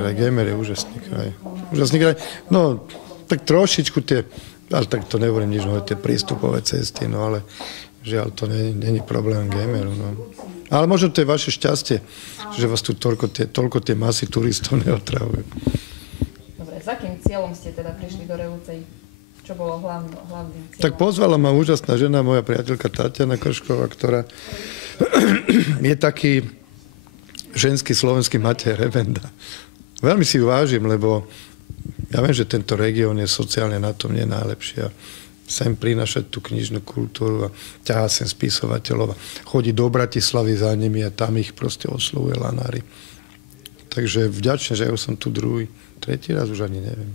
kraj, Gemer je úžasný kraj. Úžasný kraj. No, tak trošičku tie, ale tak to nehovorím nič, no tie prístupové cesty, no ale žiaľ, to není problém Gemeru, no. Ale možno to je vaše šťastie, že vás tu toľko tie masy turistov neotravujú. Dobre, s akým cieľom ste teda prišli do Revúcej? Čo bolo hlavným cieľom? Tak pozvala ma úžasná žena, moja priateľka Tatiana Kršková, ktorá je taký ženský slovenský Matej Rebenda. Veľmi si ju vážim, lebo ja viem, že tento región je sociálne na tom nie najlepší. Sem prinášať tú knižnú kultúru a ťahá sem spisovateľov. Chodí do Bratislavy za nimi a tam ich proste oslovuje lanári. Takže vďačne, že ja som tu tretí raz, už ani neviem.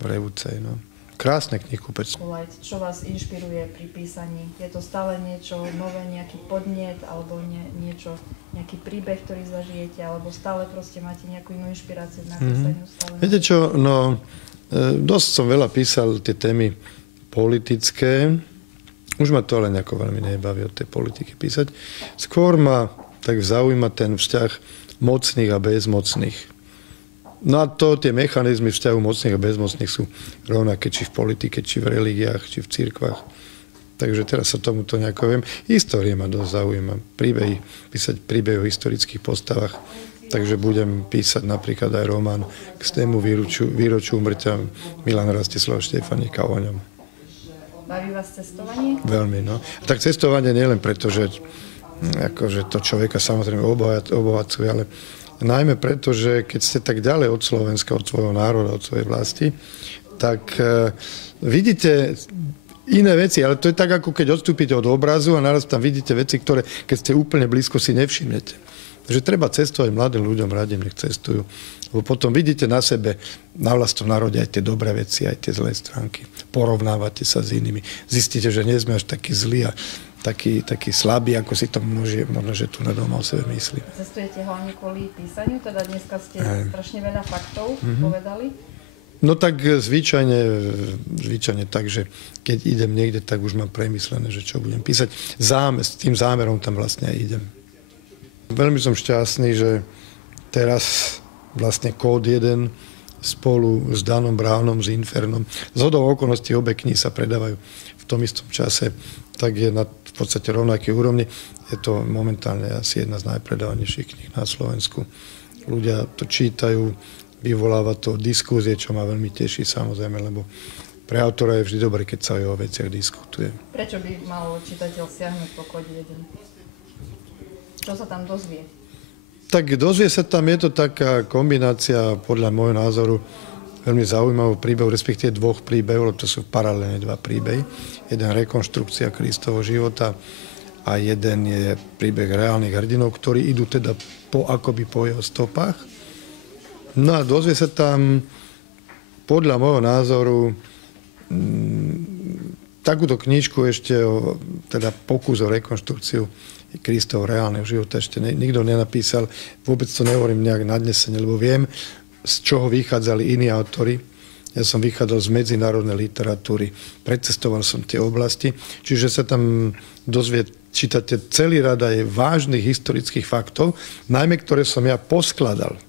V Revúcej, no. Krásne knihkupectvo. Čo vás inšpiruje pri písaní? Je to stále niečo nové, nejaký podnet, alebo nejaký príbeh, ktorý zažijete, alebo stále proste máte nejakú inú inšpiráciu na písaniu? Viete čo, no, dosť som veľa písal tie témy politické. Už ma to ale nejako veľmi nebaví od tej politiky písať. Skôr ma tak zaujíma ten vzťah mocných a bezmocných. No a tie mechanizmy vzťahu mocných a bezmocných sú rovnaké či v politike, či v religiách, či v cirkvách. Takže teraz sa tomuto nejako viem. Histórie ma dosť zaujíma. Písať príbehy o historických postavách. Takže budem písať napríklad aj román k 100. výročiu úmrtia Milana Rastislava Štefánika o ňom. Baví vás cestovanie? Veľmi, no. A tak cestovanie nielen preto, že akože to človeka samozrejme obohacuje, ale najmä preto, že keď ste tak ďalej od Slovenska, od svojho národa, od svojej vlasti, tak vidíte iné veci, ale to je tak, ako keď odstúpite od obrazu a naraz tam vidíte veci, ktoré, keď ste úplne blízko, si nevšimnete. Takže treba cestovať mladým ľuďom, radím, nech cestujú. Lebo potom vidíte na sebe, na vlastnom národe aj tie dobré veci, aj tie zlé stránky. Porovnávate sa s inými. Zistíte, že nie sme až takí zlí a taký slabý, ako si to možno, že tu na doma o sebe myslíme. Cestujete hlavne kvôli písaniu? Teda dneska ste strašne veľa faktov povedali. No tak zvyčajne tak, že keď idem niekde, tak už mám premyslené, že čo budem písať. S tým zámerom tam vlastne aj idem. Veľmi som šťastný, že teraz vlastne Kód 1 spolu s Danom Brownom, s Infernom, zhodou okolností obe knihy sa predávajú v tom istom čase, tak je na v podstate rovnakej úrovni. Je to momentálne asi jedna z najpredávanejších kníh na Slovensku. Ľudia to čítajú, vyvoláva to diskúzie, čo ma veľmi teší samozrejme, lebo pre autora je vždy dobre, keď sa o veciach diskutuje. Prečo by mal čitateľ siahnuť po Kóde 1? Čo sa tam dozvie? Tak dozvie sa tam, je to taká kombinácia, podľa môjho názoru, veľmi zaujímavý príbeh, respektíve dvoch príbehov, lebo to sú paralelne dva príbehy. Jeden rekonštrukcia Kristovho života a jeden je príbeh reálnych hrdinov, ktorí idú teda akoby po jeho stopách. No a dozvie sa tam, podľa môjho názoru, takúto knižku ešte, teda pokus o rekonštrukciu Kristovho reálneho života ešte nikto nenapísal. Vôbec to nehovorím nejak nadnesene, lebo viem, z čoho vychádzali iní autori. Ja som vychádzal z medzinárodnej literatúry, precestoval som tie oblasti, čiže sa tam čítate celý rad aj vážnych historických faktov, najmä ktoré som ja poskladal,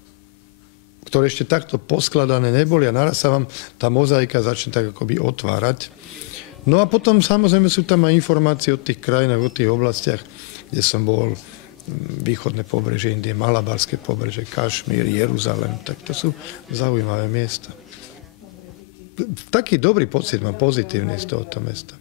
ktoré ešte takto poskladané neboli a naraz sa vám tá mozaika začne tak akoby otvárať. No a potom samozrejme sú tam aj informácie o tých krajinách, o tých oblastiach, kde som bol, východné pobrežie Indie, Malabarské pobrežie, Kašmír, Jeruzalém, tak to sú zaujímavé miesta. Taký dobrý pocit mám, pozitívny z tohoto mesta.